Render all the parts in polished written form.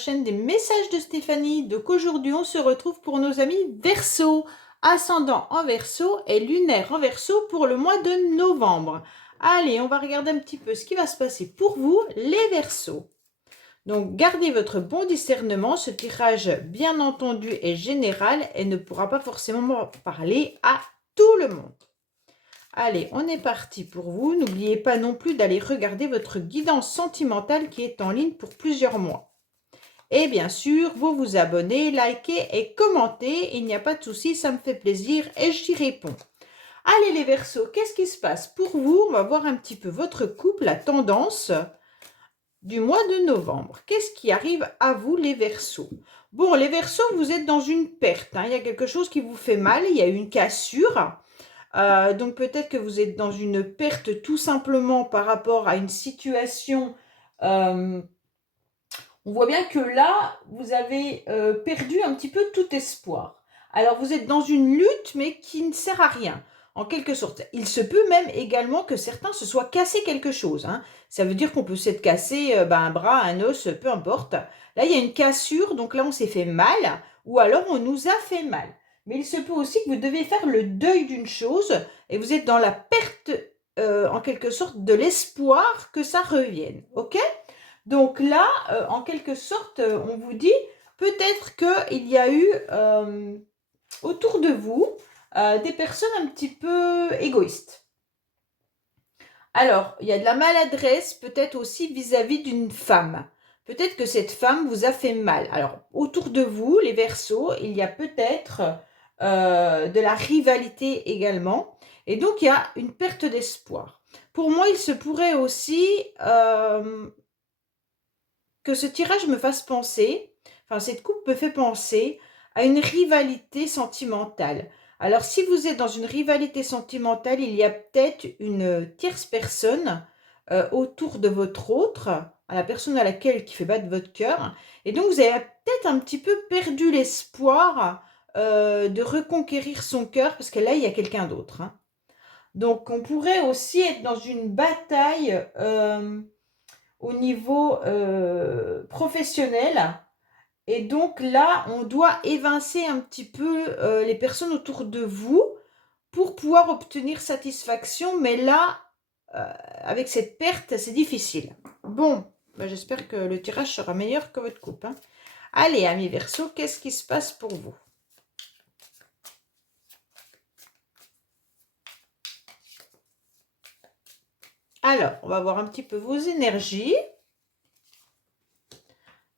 chaîne des messages de Stéphanie. Donc aujourd'hui, on se retrouve pour nos amis Verseau, ascendant en Verseau et lunaire en Verseau pour le mois de novembre. Allez, on va regarder un petit peu ce qui va se passer pour vous, les Verseaux. Donc gardez votre bon discernement, ce tirage bien entendu est général et ne pourra pas forcément parler à tout le monde. Allez, on est parti pour vous. N'oubliez pas non plus d'aller regarder votre guidance sentimentale qui est en ligne pour plusieurs mois. Et bien sûr, vous vous abonnez, likez et commentez. Il n'y a pas de souci, ça me fait plaisir et j'y réponds. Allez les Verseaux, qu'est-ce qui se passe pour vous? On va voir un petit peu votre couple, la tendance du mois de novembre. Qu'est-ce qui arrive à vous les Verseaux? Bon, les Verseaux, vous êtes dans une perte. Il y a quelque chose qui vous fait mal, il y a une cassure. Donc peut-être que vous êtes dans une perte tout simplement par rapport à une situation. On voit bien que là, vous avez perdu un petit peu tout espoir. Alors vous êtes dans une lutte, mais qui ne sert à rien, en quelque sorte. Il se peut même également que certains se soient cassés quelque chose. Ça veut dire qu'on peut s'être cassé un bras, un os, peu importe. Là, il y a une cassure, donc là, on s'est fait mal, ou alors on nous a fait mal. Mais il se peut aussi que vous devez faire le deuil d'une chose et vous êtes dans la perte, en quelque sorte, de l'espoir que ça revienne. Ok? Donc là, en quelque sorte, on vous dit peut-être qu'il y a eu autour de vous des personnes un petit peu égoïstes. Alors, il y a de la maladresse peut-être aussi vis-à-vis d'une femme. Peut-être que cette femme vous a fait mal. Alors, autour de vous, les Verseaux, il y a peut-être de la rivalité également. Et donc, il y a une perte d'espoir. Pour moi, il se pourrait aussi que ce tirage me fasse penser, enfin, cette coupe me fait penser à une rivalité sentimentale. Alors, si vous êtes dans une rivalité sentimentale, il y a peut-être une tierce personne autour de votre autre, à la personne à laquelle qui fait battre votre cœur. Et donc, vous avez peut-être un petit peu perdu l'espoir de reconquérir son cœur, parce que là, il y a quelqu'un d'autre. Donc, on pourrait aussi être dans une bataille au niveau professionnel. Et donc là, on doit évincer un petit peu les personnes autour de vous pour pouvoir obtenir satisfaction. Mais là, avec cette perte, c'est difficile. Bon, j'espère que le tirage sera meilleur que votre coupe. Allez, amis Verseaux, qu'est-ce qui se passe pour vous? Alors, on va voir un petit peu vos énergies.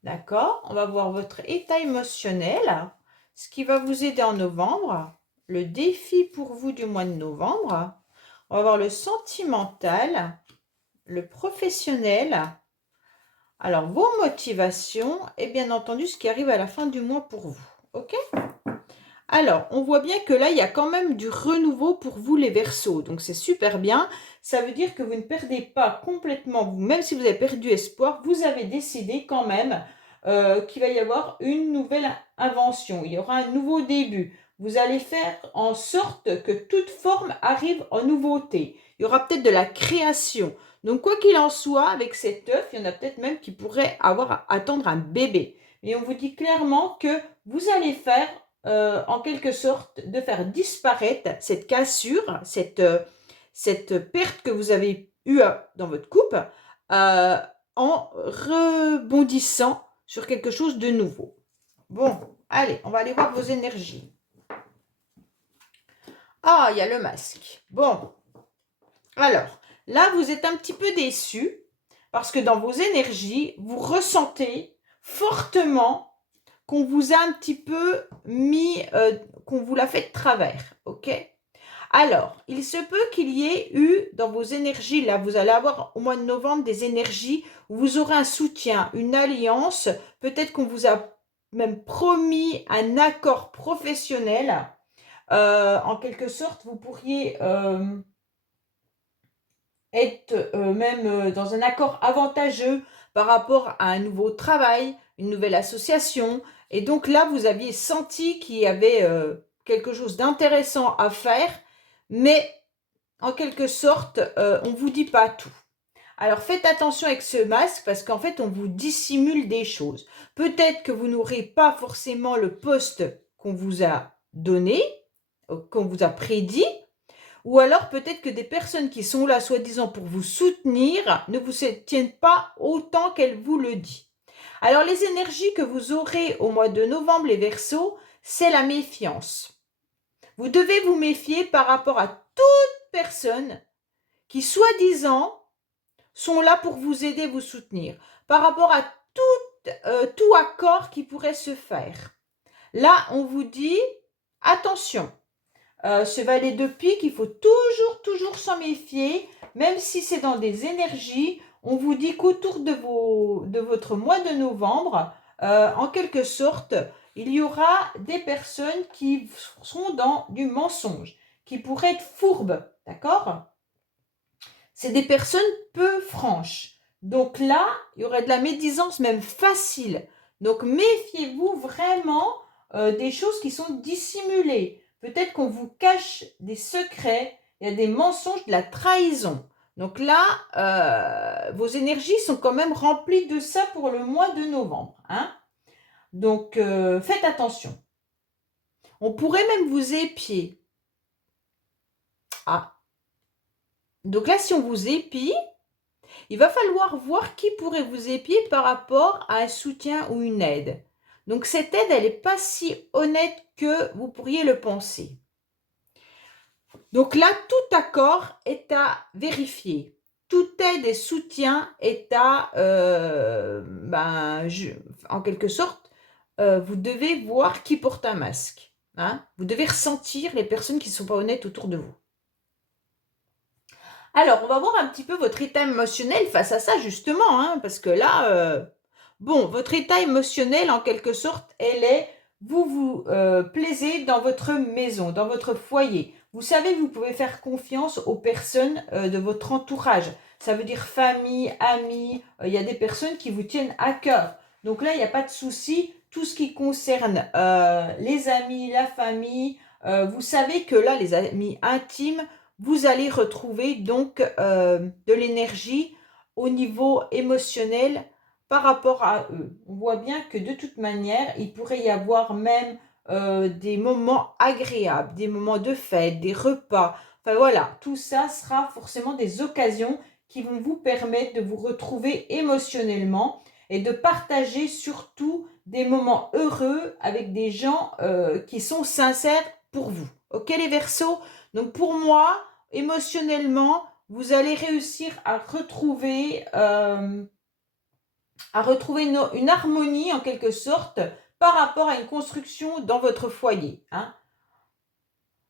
D'accord? On va voir votre état émotionnel, ce qui va vous aider en novembre, le défi pour vous du mois de novembre. On va voir le sentimental, le professionnel, alors vos motivations et bien entendu ce qui arrive à la fin du mois pour vous. Ok? Alors, on voit bien que là, il y a quand même du renouveau pour vous les Verseaux. Donc, c'est super bien. Ça veut dire que vous ne perdez pas complètement, vous, même si vous avez perdu espoir, vous avez décidé quand même qu'il va y avoir une nouvelle invention. Il y aura un nouveau début. Vous allez faire en sorte que toute forme arrive en nouveauté. Il y aura peut-être de la création. Donc, quoi qu'il en soit, avec cet œuf, il y en a peut-être même qui pourraient attendre un bébé. Mais on vous dit clairement que vous allez faire en quelque sorte, de faire disparaître cette cassure, cette perte que vous avez eue dans votre coupe, en rebondissant sur quelque chose de nouveau. Bon, allez, on va aller voir vos énergies. Ah, il y a le masque. Bon, alors, là, vous êtes un petit peu déçu parce que dans vos énergies, vous ressentez fortement qu'on vous a un petit peu mis, qu'on vous l'a fait de travers, ok? Alors, il se peut qu'il y ait eu dans vos énergies, là, vous allez avoir au mois de novembre des énergies où vous aurez un soutien, une alliance, peut-être qu'on vous a même promis un accord professionnel. En quelque sorte, vous pourriez être même dans un accord avantageux par rapport à un nouveau travail, une nouvelle association. Et donc là, vous aviez senti qu'il y avait quelque chose d'intéressant à faire, mais en quelque sorte, on ne vous dit pas tout. Alors faites attention avec ce masque parce qu'en fait on vous dissimule des choses. Peut-être que vous n'aurez pas forcément le poste qu'on vous a donné, qu'on vous a prédit, ou alors peut-être que des personnes qui sont là soi-disant pour vous soutenir ne vous tiennent pas autant qu'elles vous le disent. Alors les énergies que vous aurez au mois de novembre, les Verseaux, c'est la méfiance. Vous devez vous méfier par rapport à toute personne qui soi-disant sont là pour vous aider, vous soutenir, par rapport à tout accord qui pourrait se faire. Là, on vous dit, attention, ce valet de pique, il faut toujours s'en méfier, même si c'est dans des énergies. On vous dit qu'autour de votre mois de novembre, en quelque sorte, il y aura des personnes qui seront dans du mensonge, qui pourraient être fourbes, d'accord? C'est des personnes peu franches. Donc là, il y aurait de la médisance même facile. Donc méfiez-vous vraiment des choses qui sont dissimulées. Peut-être qu'on vous cache des secrets, il y a des mensonges, de la trahison. Donc là, vos énergies sont quand même remplies de ça pour le mois de novembre. Hein. Donc faites attention. On pourrait même vous épier. Ah. Donc là, si on vous épie, il va falloir voir qui pourrait vous épier par rapport à un soutien ou une aide. Donc cette aide, elle n'est pas si honnête que vous pourriez le penser. Donc là, tout accord est à vérifier. Toute aide et soutien est à, en quelque sorte, vous devez voir qui porte un masque. Hein. Vous devez ressentir les personnes qui ne sont pas honnêtes autour de vous. Alors, on va voir un petit peu votre état émotionnel face à ça, justement, hein, parce que là, bon, votre état émotionnel, en quelque sorte, vous vous plaisez dans votre maison, dans votre foyer. Vous savez que vous pouvez faire confiance aux personnes de votre entourage. Ça veut dire famille, amis, il y a des personnes qui vous tiennent à cœur. Donc là, il n'y a pas de souci. Tout ce qui concerne les amis, la famille, vous savez que là, les amis intimes, vous allez retrouver donc de l'énergie au niveau émotionnel par rapport à eux. On voit bien que de toute manière, il pourrait y avoir même des moments agréables, des moments de fête, des repas. Enfin voilà, tout ça sera forcément des occasions qui vont vous permettre de vous retrouver émotionnellement et de partager surtout des moments heureux avec des gens qui sont sincères pour vous. Ok les Verseaux? Donc pour moi, émotionnellement, vous allez réussir à retrouver une harmonie en quelque sorte par rapport à une construction dans votre foyer. Hein.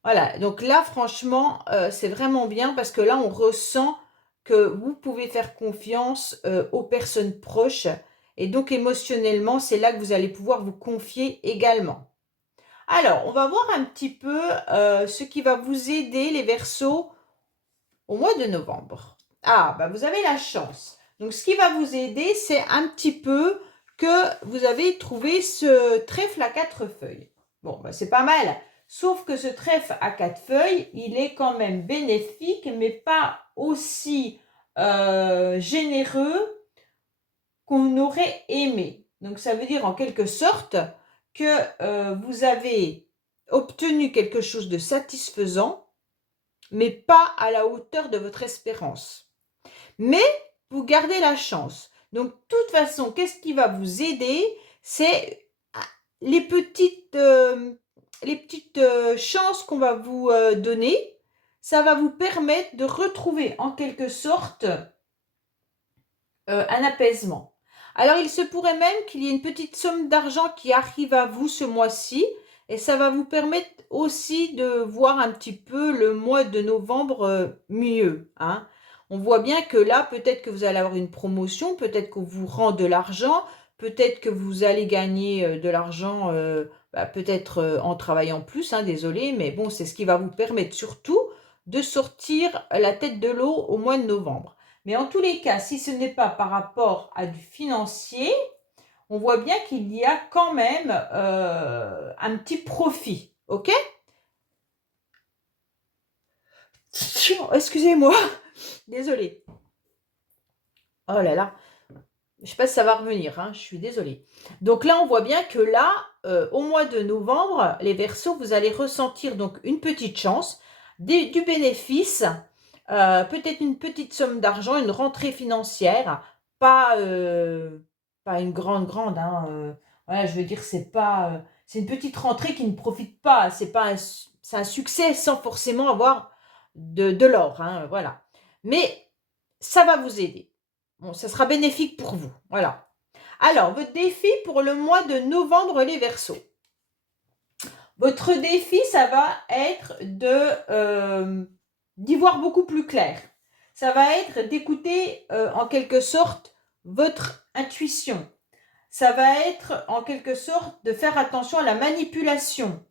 Voilà, donc là franchement, c'est vraiment bien parce que là on ressent que vous pouvez faire confiance aux personnes proches et donc émotionnellement, c'est là que vous allez pouvoir vous confier également. Alors, on va voir un petit peu ce qui va vous aider les Verseaux au mois de novembre. Ah, bah vous avez la chance. Donc, ce qui va vous aider, c'est un petit peu que vous avez trouvé ce trèfle à 4 feuilles. Bon, bah, c'est pas mal. Sauf que ce trèfle à 4 feuilles, il est quand même bénéfique, mais pas aussi généreux qu'on aurait aimé. Donc, ça veut dire en quelque sorte que vous avez obtenu quelque chose de satisfaisant, mais pas à la hauteur de votre espérance. Mais vous gardez la chance. Donc, de toute façon, qu'est-ce qui va vous aider? C'est les petites chances qu'on va vous donner. Ça va vous permettre de retrouver en quelque sorte un apaisement. Alors, il se pourrait même qu'il y ait une petite somme d'argent qui arrive à vous ce mois-ci et ça va vous permettre aussi de voir un petit peu le mois de novembre mieux. Hein. On voit bien que là, peut-être que vous allez avoir une promotion, peut-être qu'on vous rend de l'argent, peut-être que vous allez gagner de l'argent, peut-être en travaillant plus, hein, désolé, mais bon, c'est ce qui va vous permettre surtout de sortir la tête de l'eau au mois de novembre. Mais en tous les cas, si ce n'est pas par rapport à du financier, on voit bien qu'il y a quand même un petit profit. Ok? Excusez-moi, désolée. Oh là là, je ne sais pas si ça va revenir, hein, je suis désolée. Donc là, on voit bien que là, au mois de novembre, les Verseaux, vous allez ressentir donc une petite chance, du bénéfice, peut-être une petite somme d'argent, une rentrée financière, pas, pas une grande, hein, voilà, je veux dire, c'est pas, c'est une petite rentrée qui ne profite pas, c'est pas c'est un succès sans forcément avoir de l'or, hein, voilà. Mais ça va vous aider. Bon, ça sera bénéfique pour vous. Voilà. Alors, votre défi pour le mois de novembre, les Verseaux. Votre défi, ça va être d'y voir beaucoup plus clair. Ça va être d'écouter en quelque sorte votre intuition. Ça va être en quelque sorte de faire attention à la manipulation.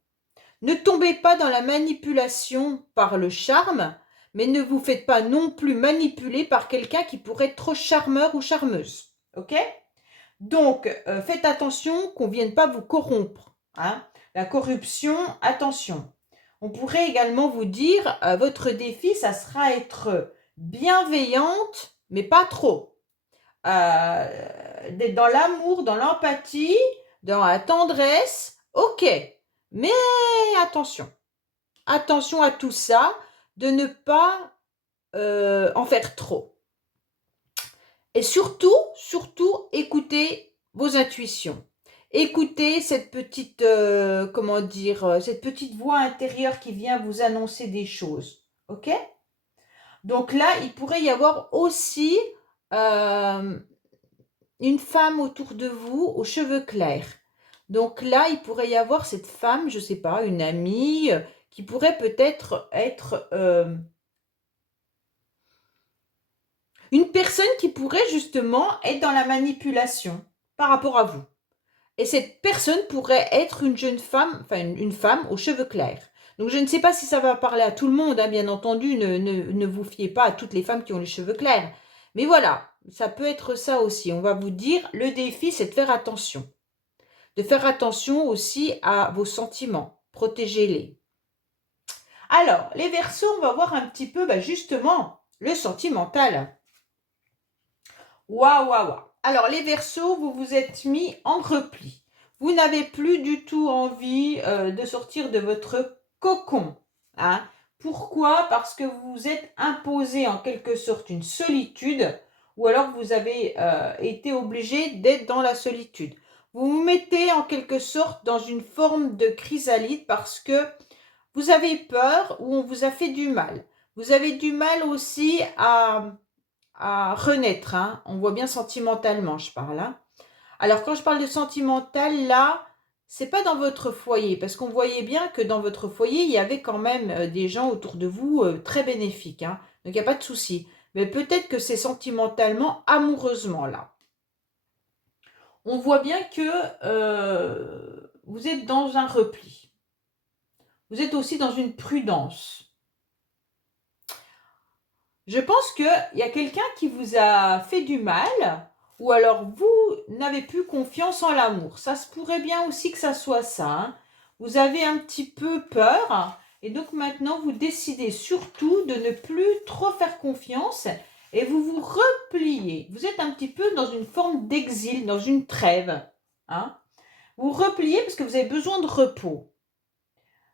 Ne tombez pas dans la manipulation par le charme, mais ne vous faites pas non plus manipuler par quelqu'un qui pourrait être trop charmeur ou charmeuse. Ok? Donc, faites attention qu'on ne vienne pas vous corrompre. Hein. La corruption, attention. On pourrait également vous dire, votre défi, ça sera être bienveillante, mais pas trop. D'être dans l'amour, dans l'empathie, dans la tendresse, ok. Mais attention. Attention à tout ça, de ne pas en faire trop. Et surtout, écoutez vos intuitions. Écoutez cette petite, comment dire, cette petite voix intérieure qui vient vous annoncer des choses. Ok? Donc là, il pourrait y avoir aussi une femme autour de vous aux cheveux clairs. Donc là, il pourrait y avoir cette femme, je ne sais pas, une amie, qui pourrait peut-être être une personne qui pourrait justement être dans la manipulation par rapport à vous. Et cette personne pourrait être une jeune femme, enfin une femme aux cheveux clairs. Donc je ne sais pas si ça va parler à tout le monde, hein, bien entendu, ne vous fiez pas à toutes les femmes qui ont les cheveux clairs. Mais voilà, ça peut être ça aussi. On va vous dire, le défi, c'est de faire attention. De faire attention aussi à vos sentiments. Protégez-les. Alors, les Verseaux, on va voir un petit peu, justement, le sentimental. Waouh, waouh, waouh. Alors, les Verseaux, vous vous êtes mis en repli. Vous n'avez plus du tout envie de sortir de votre cocon. Hein. Pourquoi? Parce que vous vous êtes imposé en quelque sorte une solitude ou alors vous avez été obligé d'être dans la solitude. Vous vous mettez en quelque sorte dans une forme de chrysalide parce que vous avez peur ou on vous a fait du mal. Vous avez du mal aussi à renaître. Hein. On voit bien sentimentalement, je parle. Hein. Alors, quand je parle de sentimental, là, c'est pas dans votre foyer, parce qu'on voyait bien que dans votre foyer, il y avait quand même des gens autour de vous très bénéfiques. Hein. Donc, il n'y a pas de souci. Mais peut-être que c'est sentimentalement, amoureusement, là. On voit bien que vous êtes dans un repli. Vous êtes aussi dans une prudence. Je pense qu'il y a quelqu'un qui vous a fait du mal, ou alors vous n'avez plus confiance en l'amour. Ça se pourrait bien aussi que ça soit ça. Hein. Vous avez un petit peu peur, et donc maintenant vous décidez surtout de ne plus trop faire confiance, et vous vous repliez. Vous êtes un petit peu dans une forme d'exil, dans une trêve. Hein. Vous repliez parce que vous avez besoin de repos.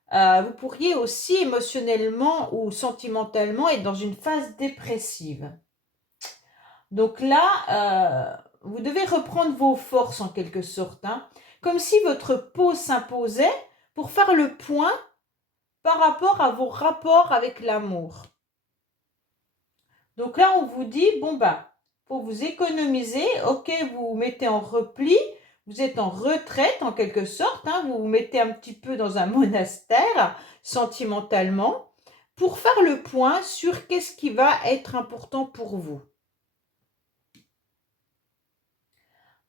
Vous pourriez aussi émotionnellement ou sentimentalement être dans une phase dépressive. Donc là, vous devez reprendre vos forces en quelque sorte, hein, comme si votre peau s'imposait pour faire le point par rapport à vos rapports avec l'amour. Donc là, on vous dit, bon pour vous économiser, ok, vous vous mettez en repli, vous êtes en retraite en quelque sorte, hein, vous vous mettez un petit peu dans un monastère sentimentalement pour faire le point sur qu'est-ce qui va être important pour vous.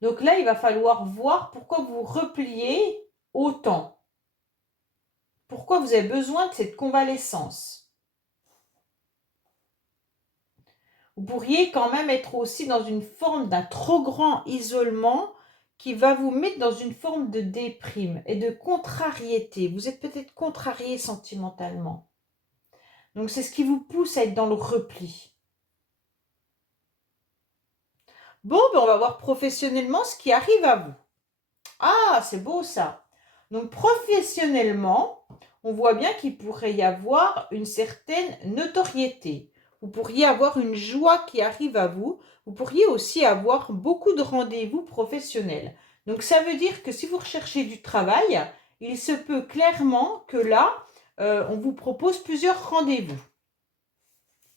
Donc là, il va falloir voir pourquoi vous repliez autant. Pourquoi vous avez besoin de cette convalescence. Vous pourriez quand même être aussi dans une forme d'un trop grand isolement qui va vous mettre dans une forme de déprime et de contrariété. Vous êtes peut-être contrarié sentimentalement. Donc c'est ce qui vous pousse à être dans le repli. Bon, ben, on va voir professionnellement ce qui arrive à vous. Ah, c'est beau ça. Donc professionnellement, on voit bien qu'il pourrait y avoir une certaine notoriété. Vous pourriez avoir une joie qui arrive à vous. Vous pourriez aussi avoir beaucoup de rendez-vous professionnels. Donc ça veut dire que si vous recherchez du travail, il se peut clairement que là, on vous propose plusieurs rendez-vous.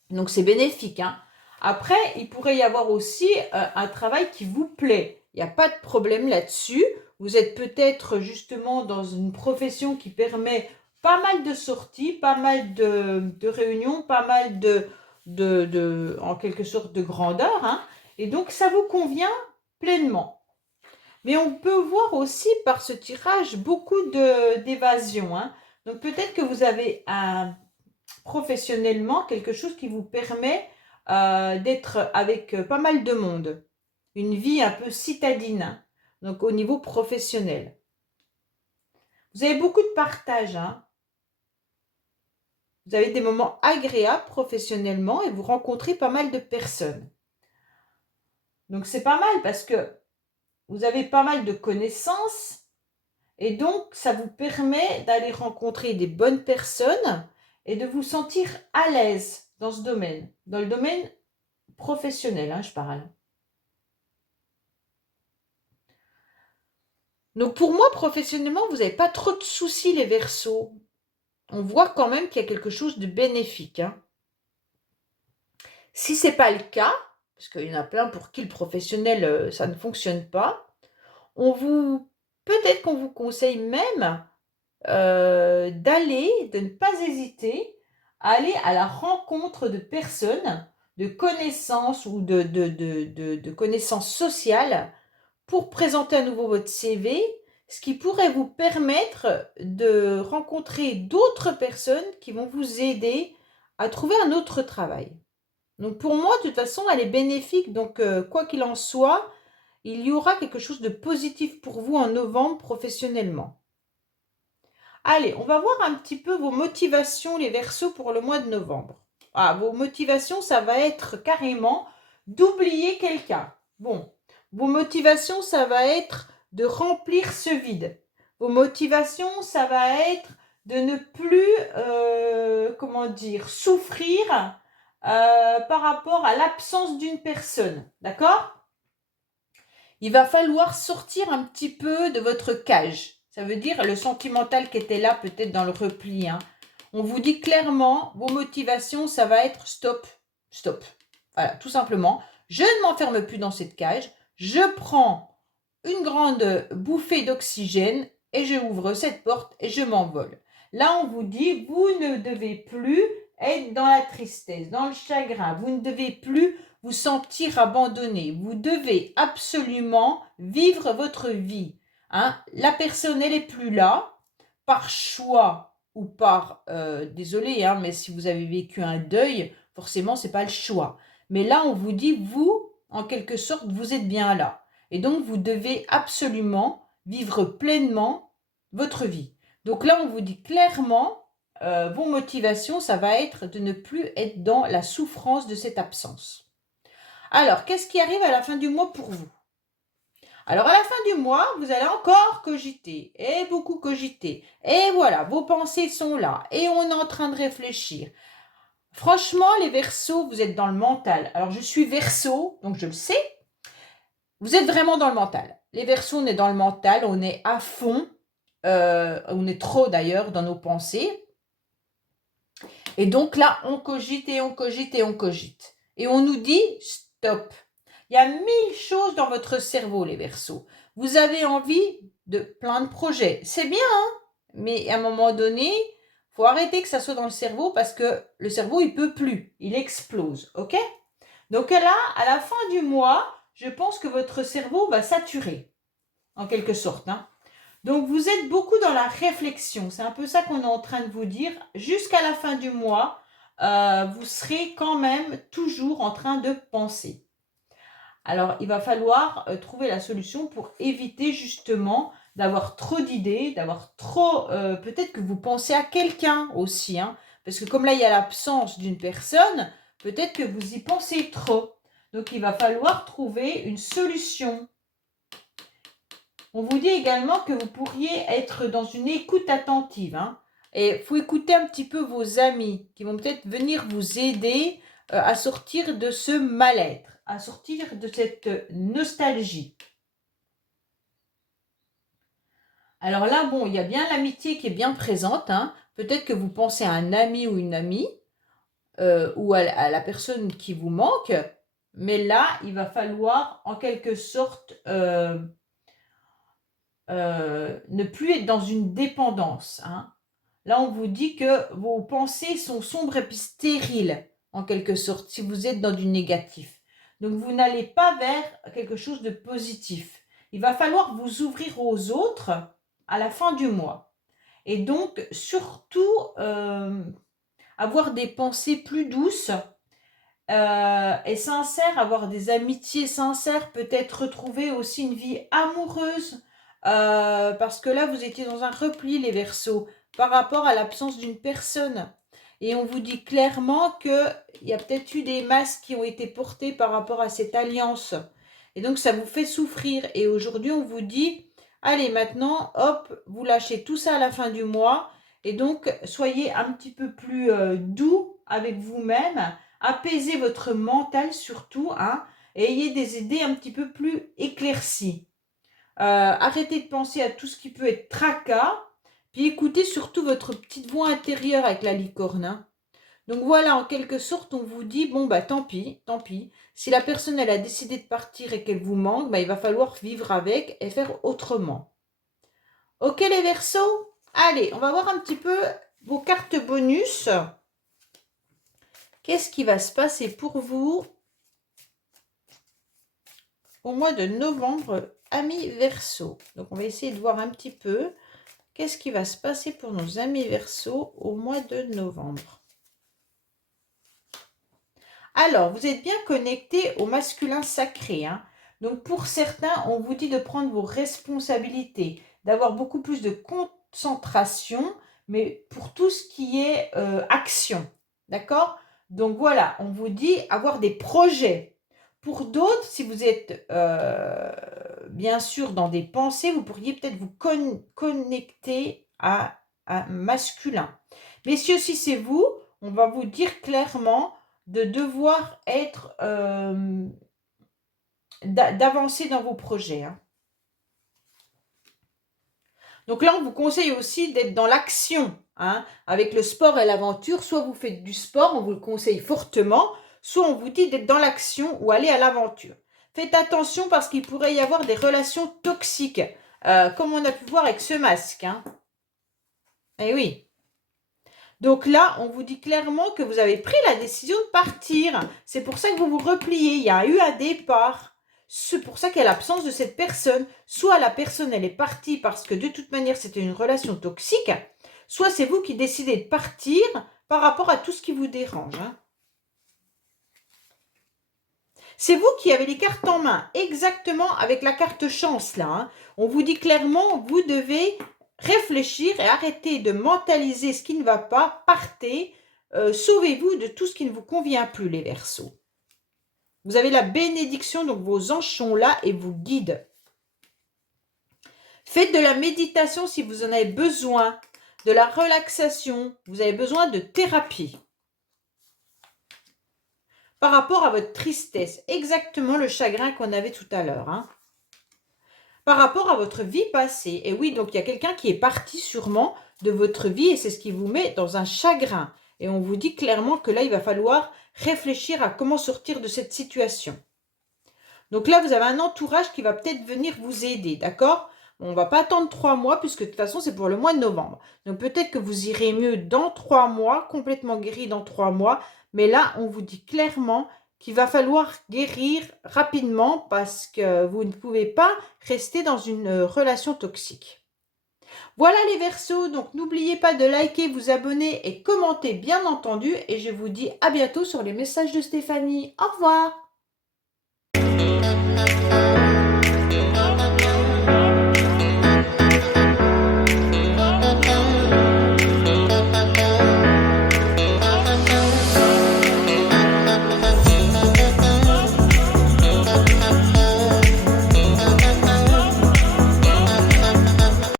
Donc c'est bénéfique, hein. Après, il pourrait y avoir aussi un travail qui vous plaît. Il n'y a pas de problème là-dessus. Vous êtes peut-être justement dans une profession qui permet pas mal de sorties, pas mal de réunions, pas mal en quelque sorte de grandeur, hein. Et donc ça vous convient pleinement. Mais on peut voir aussi par ce tirage beaucoup d'évasion, hein. Donc peut-être que vous avez professionnellement quelque chose qui vous permet d'être avec pas mal de monde. Une vie un peu citadine, hein, donc au niveau professionnel. Vous avez beaucoup de partage, hein. Vous avez des moments agréables professionnellement et vous rencontrez pas mal de personnes. Donc c'est pas mal parce que vous avez pas mal de connaissances et donc ça vous permet d'aller rencontrer des bonnes personnes et de vous sentir à l'aise dans ce domaine, dans le domaine professionnel, hein, je parle. Donc pour moi, professionnellement, vous n'avez pas trop de soucis, les Verseaux. On voit quand même qu'il y a quelque chose de bénéfique, hein. Si ce n'est pas le cas, parce qu'il y en a plein pour qui le professionnel, ça ne fonctionne pas, peut-être qu'on vous conseille même de ne pas hésiter à aller à la rencontre de personnes, de connaissances ou de connaissances sociales pour présenter à nouveau votre CV, ce qui pourrait vous permettre de rencontrer d'autres personnes qui vont vous aider à trouver un autre travail. Donc pour moi, de toute façon, elle est bénéfique. Donc quoi qu'il en soit, il y aura quelque chose de positif pour vous en novembre professionnellement. Allez, on va voir un petit peu vos motivations, les Verseaux, pour le mois de novembre. Ah, vos motivations, ça va être carrément d'oublier quelqu'un. Bon, vos motivations, ça va être de remplir ce vide. Vos motivations, ça va être de ne plus, comment dire, souffrir par rapport à l'absence d'une personne. D'accord ? Il va falloir sortir un petit peu de votre cage. Ça veut dire le sentimental qui était là peut-être dans le repli, hein. On vous dit clairement, vos motivations, ça va être stop, stop. Voilà, tout simplement. Je ne m'enferme plus dans cette cage. Je prends une grande bouffée d'oxygène et je ouvre cette porte et je m'envole. Là, on vous dit, vous ne devez plus être dans la tristesse, dans le chagrin. Vous ne devez plus vous sentir abandonné. Vous devez absolument vivre votre vie, hein. La personne, elle n'est plus là, par choix ou par... désolé, hein, mais si vous avez vécu un deuil, forcément, ce n'est pas le choix. Mais là, on vous dit, vous, en quelque sorte, vous êtes bien là. Et donc, vous devez absolument vivre pleinement votre vie. Donc là, on vous dit clairement, vos motivations, ça va être de ne plus être dans la souffrance de cette absence. Alors, qu'est-ce qui arrive à la fin du mois pour vous? Alors, à la fin du mois, vous allez encore cogiter, et beaucoup cogiter. Et voilà, vos pensées sont là, et on est en train de réfléchir. Franchement, les Verseaux, vous êtes dans le mental. Alors, je suis Verseau, donc je le sais. Vous êtes vraiment dans le mental. Les Verseaux, on est dans le mental, on est à fond. On est trop d'ailleurs dans nos pensées. Et donc là, on cogite et on cogite et on cogite. Et on nous dit stop. Il y a 1000 choses dans votre cerveau, les Verseaux. Vous avez envie de plein de projets. C'est bien, hein, mais à un moment donné, il faut arrêter que ça soit dans le cerveau parce que le cerveau, il peut plus. Il explose, ok? Donc là, à la fin du mois, je pense que votre cerveau va saturer, en quelque sorte, hein. Donc, vous êtes beaucoup dans la réflexion. C'est un peu ça qu'on est en train de vous dire. Jusqu'à la fin du mois, vous serez quand même toujours en train de penser. Alors, il va falloir trouver la solution pour éviter justement d'avoir trop d'idées, d'avoir trop... peut-être que vous pensez à quelqu'un aussi, hein, parce que comme là, il y a l'absence d'une personne, peut-être que vous y pensez trop. Donc, il va falloir trouver une solution. On vous dit également que vous pourriez être dans une écoute attentive. Hein, et il faut écouter un petit peu vos amis qui vont peut-être venir vous aider à sortir de ce mal-être, à sortir de cette nostalgie. Alors là, bon, il y a bien l'amitié qui est bien présente. Hein. Peut-être que vous pensez à un ami ou une amie ou à la personne qui vous manque. Mais là, il va falloir en quelque sorte ne plus être dans une dépendance. Hein. Là, on vous dit que vos pensées sont sombres et puis stériles, en quelque sorte, si vous êtes dans du négatif. Donc, vous n'allez pas vers quelque chose de positif. Il va falloir vous ouvrir aux autres à la fin du mois. Et donc, surtout, avoir des pensées plus douces et sincères, avoir des amitiés sincères, peut-être retrouver aussi une vie amoureuse, parce que là, vous étiez dans un repli, les Verseaux, par rapport à l'absence d'une personne. Et on vous dit clairement qu'il y a peut-être eu des masques qui ont été portés par rapport à cette alliance. Et donc, ça vous fait souffrir. Et aujourd'hui, on vous dit, allez, maintenant, hop, vous lâchez tout ça à la fin du mois. Et donc, soyez un petit peu plus doux avec vous-même. Apaisez votre mental surtout. Hein, et ayez des idées un petit peu plus éclaircies. Arrêtez de penser à tout ce qui peut être tracas. Puis écoutez surtout votre petite voix intérieure avec la licorne. Hein. Donc voilà, en quelque sorte, on vous dit, bon, bah tant pis, tant pis. Si la personne, elle a décidé de partir et qu'elle vous manque, bah, il va falloir vivre avec et faire autrement. Ok les Verseaux? Allez, on va voir un petit peu vos cartes bonus. Qu'est-ce qui va se passer pour vous au mois de novembre, amis Verseaux? Donc on va essayer de voir un petit peu qu'est-ce qui va se passer pour nos amis Verseaux au mois de novembre. Alors, vous êtes bien connecté au masculin sacré. Hein. Donc, pour certains, on vous dit de prendre vos responsabilités, d'avoir beaucoup plus de concentration, mais pour tout ce qui est action. D'accord? Donc, voilà, on vous dit avoir des projets. Pour d'autres, si vous êtes bien sûr dans des pensées, vous pourriez peut-être vous connecter à un masculin. Messieurs, si c'est vous, on va vous dire clairement de devoir être d'avancer dans vos projets. Hein. Donc là, on vous conseille aussi d'être dans l'action, hein, avec le sport et l'aventure. Soit vous faites du sport, on vous le conseille fortement, soit on vous dit d'être dans l'action ou aller à l'aventure. Faites attention parce qu'il pourrait y avoir des relations toxiques, comme on a pu voir avec ce masque. Hein. Eh oui. Donc là, on vous dit clairement que vous avez pris la décision de partir. C'est pour ça que vous vous repliez. Il y a eu un départ. C'est pour ça qu'il y a l'absence de cette personne. Soit la personne, elle est partie parce que de toute manière, c'était une relation toxique. Soit c'est vous qui décidez de partir par rapport à tout ce qui vous dérange. Hein. C'est vous qui avez les cartes en main. Exactement avec la carte chance là. Hein. On vous dit clairement, vous devez réfléchir et arrêter de mentaliser ce qui ne va pas, partez, sauvez-vous de tout ce qui ne vous convient plus, les Verseaux. Vous avez la bénédiction, donc vos anges sont là et vous guident. Faites de la méditation si vous en avez besoin, de la relaxation, vous avez besoin de thérapie. Par rapport à votre tristesse, exactement le chagrin qu'on avait tout à l'heure, hein. Par rapport à votre vie passée. Et oui, donc il y a quelqu'un qui est parti sûrement de votre vie et c'est ce qui vous met dans un chagrin. Et on vous dit clairement que là, il va falloir réfléchir à comment sortir de cette situation. Donc là, vous avez un entourage qui va peut-être venir vous aider, d'accord? On ne va pas attendre 3 mois puisque de toute façon, c'est pour le mois de novembre. Donc peut-être que vous irez mieux dans 3 mois, complètement guéri dans 3 mois. Mais là, on vous dit clairement qu'il va falloir guérir rapidement parce que vous ne pouvez pas rester dans une relation toxique. Voilà les Verseaux, donc n'oubliez pas de liker, vous abonner et commenter bien entendu. Et je vous dis à bientôt sur les messages de Stéphanie. Au revoir!